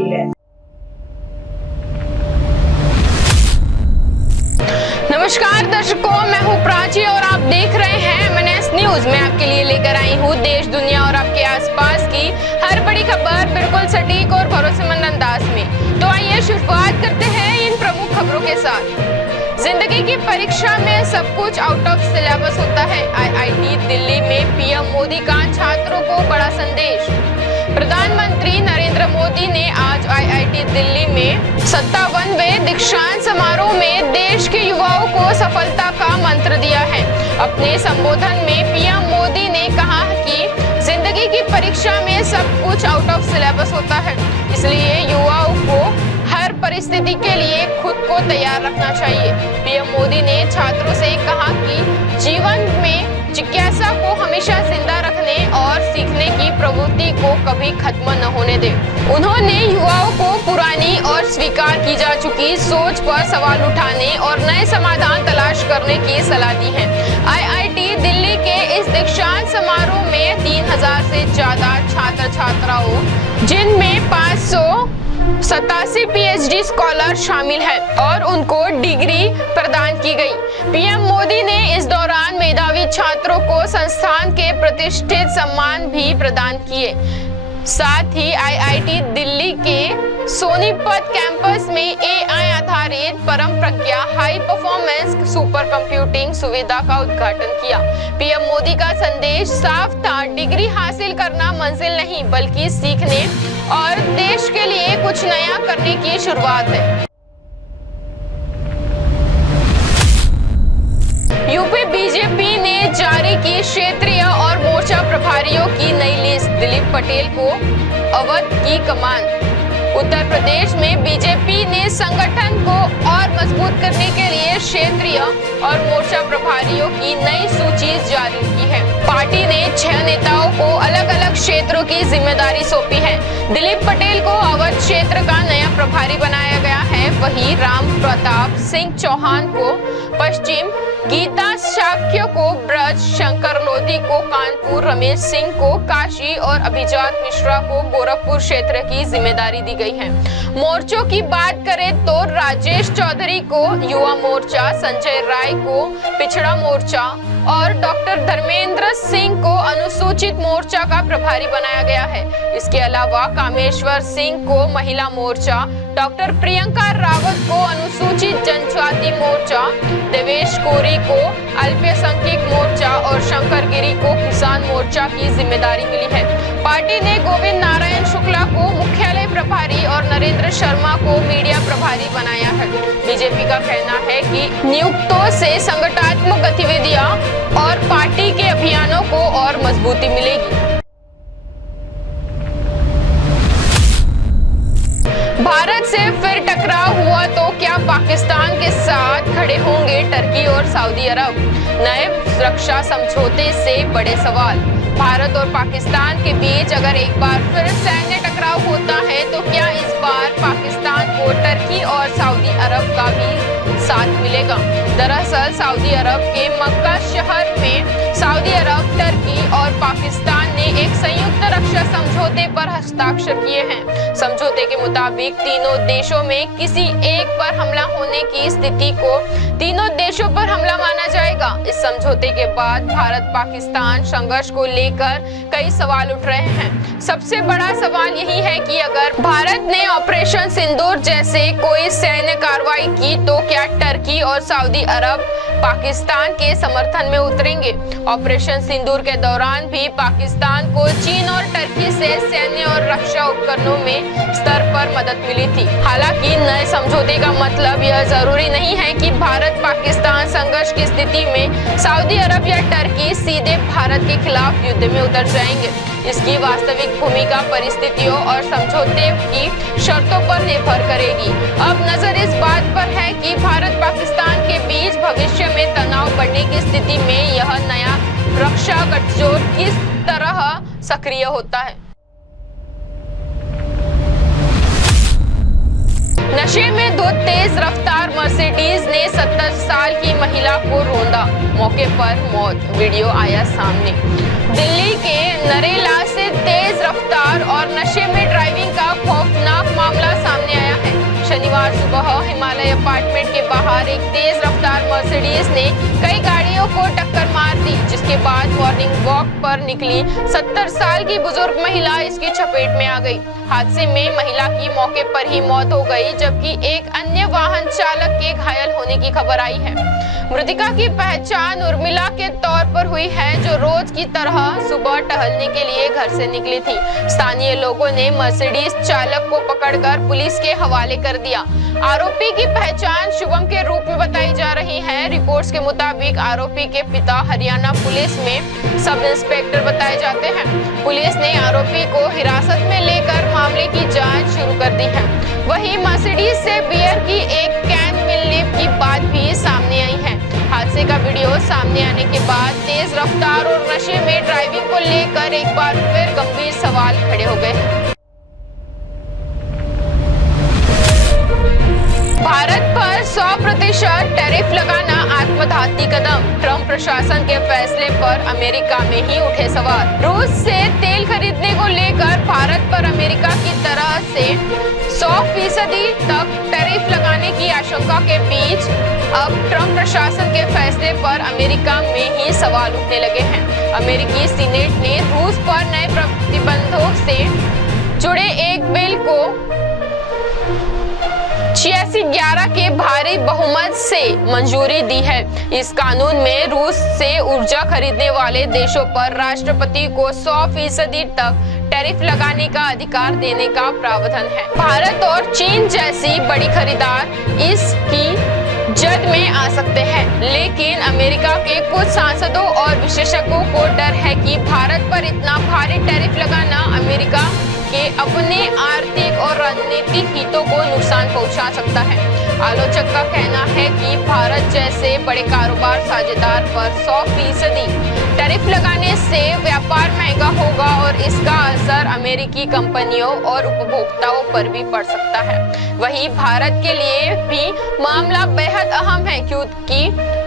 गई है। नमस्कार दर्शकों, मैं हूं प्राची और आप देख रहे हैं MNS न्यूज। मैं आपके लिए लेकर आई हूं देश, दुनिया और आपके आसपास की हर बड़ी खबर बिल्कुल सटीक और भरोसेमंद अंदाज में। तो आइए शुरुआत करते हैं इन प्रमुख खबरों के साथ। जिंदगी की परीक्षा में सब कुछ आउट ऑफ सिलेबस होता है। IIT दिल्ली में PM मोदी का छात्रों को बड़ा संदेश। प्रधानमंत्री नरेंद्र मोदी ने आज IIT दिल्ली में 57वें दीक्षांत समारोह में देश के युवाओं को सफलता का मंत्र दिया है। अपने संबोधन में PM मोदी ने कहा कि जिंदगी की परीक्षा में सब कुछ आउट ऑफ सिलेबस होता है, इसलिए युवाओं को हर परिस्थिति के लिए खुद को तैयार रखना चाहिए। PM मोदी ने छात्रों से कहा कि जीवन में जिज्ञासा को हमेशा जिंदा रखने और सीखने की प्रवृत्ति को कभी खत्म न होने दें। उन्होंने युवाओं को पुरानी और स्वीकार की जा चुकी सोच पर सवाल उठाने और नए समाधान तलाश करने की सलाह दी है। IIT दिल्ली के इस दीक्षांत समारोह में 3000 से ज्यादा छात्र छात्राओं, जिनमें 587 PhD स्कॉलर शामिल हैं और उनको डिग्री प्रदान की गई। PM मोदी ने इस दौरान मेधावी छात्रों को संस्थान के प्रतिष्ठित सम्मान भी प्रदान किए। साथ ही IIT दिल्ली के सोनीपत कैंपस में AI आधारित परम प्रज्ञा हाई परफॉर्मेंस सुपर कंप्यूटिंग सुविधा का उद्घाटन किया। PM मोदी का संदेश साफ था, डिग्री हासिल करना मंजिल नहीं बल्कि सीखने और देश के लिए कुछ नया करने की शुरुआत है। यूपी बीजेपी ने जारी की क्षेत्रीय और मोर्चा प्रभारियों की नई लिस्ट। दिलीप पटेल को अवध की कमान। उत्तर प्रदेश में बीजेपी ने संगठन को और मजबूत करने के लिए क्षेत्रीय और मोर्चा प्रभारियों की नई सूची जारी की है। पार्टी ने 6 नेताओं को अलग अलग क्षेत्रों की जिम्मेदारी सौंपी है। दिलीप पटेल को अवध क्षेत्र का नया प्रभारी बनाया गया है। वहीं राम प्रताप सिंह चौहान को पश्चिम, गीता शाक्य को ब्रज, शंकर लोधी को कानपुर, रमेश सिंह को काशी और अभिजात मिश्रा को गोरखपुर क्षेत्र की जिम्मेदारी दी गई है। मोर्चों की बात करें तो राजेश चौधरी को युवा मोर्चा, संजय राय को पिछड़ा मोर्चा और डॉक्टर धर्मेंद्र सिंह को अनुसूचित मोर्चा का प्रभारी बनाया गया है। इसके अलावा कामेश्वर सिंह को महिला मोर्चा, डॉक्टर प्रियंका रावत को अनुसूचित जनजाति मोर्चा, देवेश कोरी को अल्पसंख्यक मोर्चा और शंकर गिरी को किसान मोर्चा की जिम्मेदारी मिली है। पार्टी ने गोविंद नारायण शुक्ला को मुख्यालय प्रभारी और नरेंद्र शर्मा को मीडिया प्रभारी बनाया है। बीजेपी का कहना है कि नियुक्तों से संगठनात्मक गतिविधियां और पार्टी के अभियानों को और मजबूती मिलेगी। भारत से फिर टकराव हुआ तो क्या पाकिस्तान के साथ खड़े होंगे टर्की और सऊदी अरब? नए रक्षा समझौते से बड़े सवाल। भारत और पाकिस्तान के बीच अगर एक बार फिर सैन्य टकराव होता है तो क्या इस बार पाकिस्तान को टर्की और सऊदी अरब का भी साथ मिलेगा? दरअसल सऊदी अरब के मक्का शहर में सऊदी अरब, टर्की और पाकिस्तान ने एक संयुक्त रक्षा समझौते पर हस्ताक्षर किए हैं। समझौते के मुताबिक तीनों देशों में किसी एक पर हमला होने की स्थिति को तीनों देशों पर हमला माना जाएगा। इस समझौते के बाद भारत पाकिस्तान संघर्ष को लेकर कई सवाल उठ रहे हैं। सबसे बड़ा सवाल यही है कि अगर भारत ने ऑपरेशन सिंदूर जैसे कोई सैन्य कार्रवाई की तो क्या टर्की और सऊदी अरब पाकिस्तान के समर्थन में उतरेंगे? ऑपरेशन सिंदूर के दौरान भी पाकिस्तान को चीन और टर्की से सैन्य और रक्षा उपकरणों में स्तर पर मदद मिली थी। हालांकि नए समझौते का मतलब यह जरूरी नहीं है कि भारत पाकिस्तान संघर्ष की स्थिति में सऊदी अरब या टर्की सीधे भारत के खिलाफ युद्ध में उतर जाएंगे। इसकी वास्तविक भूमिका परिस्थितियों और समझौते की शर्तों पर निर्भर करेगी। अब नजर इस बात पर है कि भारत पाकिस्तान के बीच भविष्य में तनाव बढ़ने की स्थिति में यह नया रक्षा गठजोड़ किस तरह सक्रिय होता है। नशे में दो तेज रफ्तार मर्सिडीज ने 70 साल की महिला को रौंदा, मौके पर मौत। वीडियो आया सामने। दिल्ली के नरेला से तेज रफ्तार और नशे में ड्राइविंग का खौफनाक मामला न्यायालय अपार्टमेंट के बाहर एक तेज रफ्तार मर्सिडीज ने कई गाड़ियों को टक्कर मार दी, जिसके बाद मॉर्निंग वॉक पर निकली 70 साल की बुजुर्ग महिला इसकी चपेट में आ गई। हादसे में महिला की मौके पर ही मौत हो गई, जबकि एक अन्य वाहन चालक के घायल होने की खबर आई है। मृतका की पहचान उर्मिला के तौर पर हुई है, जो रोज की तरह सुबह टहलने के लिए घर से निकली थी। स्थानीय लोगों ने मर्सिडीज चालक को पकड़कर पुलिस के हवाले कर दिया। आरोपी की पहचान शुभम के रूप में बताई जा रही है। रिपोर्ट्स के मुताबिक आरोपी के पिता हरियाणा पुलिस में सब इंस्पेक्टर बताए जाते हैं। पुलिस ने आरोपी को हिरासत में लेकर मामले की जांच शुरू कर दी है। वहीं मर्सिडीज से बियर की एक कैन मिलने की बात भी सामने आई है। हादसे का वीडियो सामने आने के बाद तेज रफ्तार और नशे में ड्राइविंग को लेकर एक बार फिर गंभीर सवाल खड़े हो गए हैं। भारत पर 100% टैरिफ लगाना आत्मघाती कदम। ट्रंप प्रशासन के फैसले पर अमेरिका में ही उठे सवाल। रूस से तेल खरीदने को लेकर भारत पर अमेरिका की तरफ से 100% तक टैरिफ लगाने की आशंका के बीच अब ट्रंप प्रशासन के फैसले पर अमेरिका में ही सवाल उठने लगे हैं। अमेरिकी सीनेट ने रूस पर नए प्रतिबंधों से जुड़े एक बिल को 86-11 के भारी बहुमत से मंजूरी दी है। इस कानून में रूस से ऊर्जा खरीदने वाले देशों पर राष्ट्रपति को 100% तक टैरिफ लगाने का अधिकार देने का प्रावधान है। भारत और चीन जैसी बड़ी खरीदार इसकी जद में आ सकते हैं, लेकिन अमेरिका के कुछ सांसदों और विशेषज्ञों को डर है कि भारत पर इतना भारी टैरिफ लगाना अमेरिका के अपने आर्थिक और रणनीतिक हितों को नुकसान पहुंचा सकता है। आलोचक का कहना है कि भारत जैसे बड़े कारोबार साझेदार पर 100% टैरिफ लगाने से व्यापार महंगा होगा और इसका असर अमेरिकी कंपनियों और उपभोक्ताओं पर भी पड़ सकता है। वहीं भारत के लिए भी मामला बेहद अहम है, क्योंकि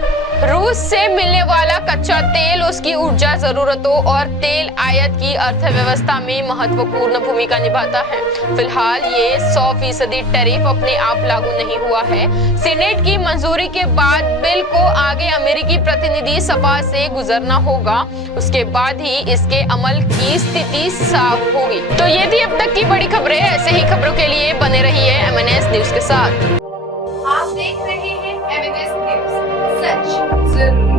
रूस से मिलने वाला कच्चा तेल उसकी ऊर्जा जरूरतों और तेल आयात की अर्थव्यवस्था में महत्वपूर्ण भूमिका निभाता है। फिलहाल ये 100% टैरिफ अपने आप लागू नहीं हुआ है। सीनेट की मंजूरी के बाद बिल को आगे अमेरिकी प्रतिनिधि सभा से गुजरना होगा, उसके बाद ही इसके अमल की स्थिति साफ होगी। तो ये थी अब तक की बड़ी खबरें। ऐसे ही खबरों के लिए बने रहिए MNS न्यूज के साथ। आप देख रहे हैं MNS न्यूज, सच जरूर।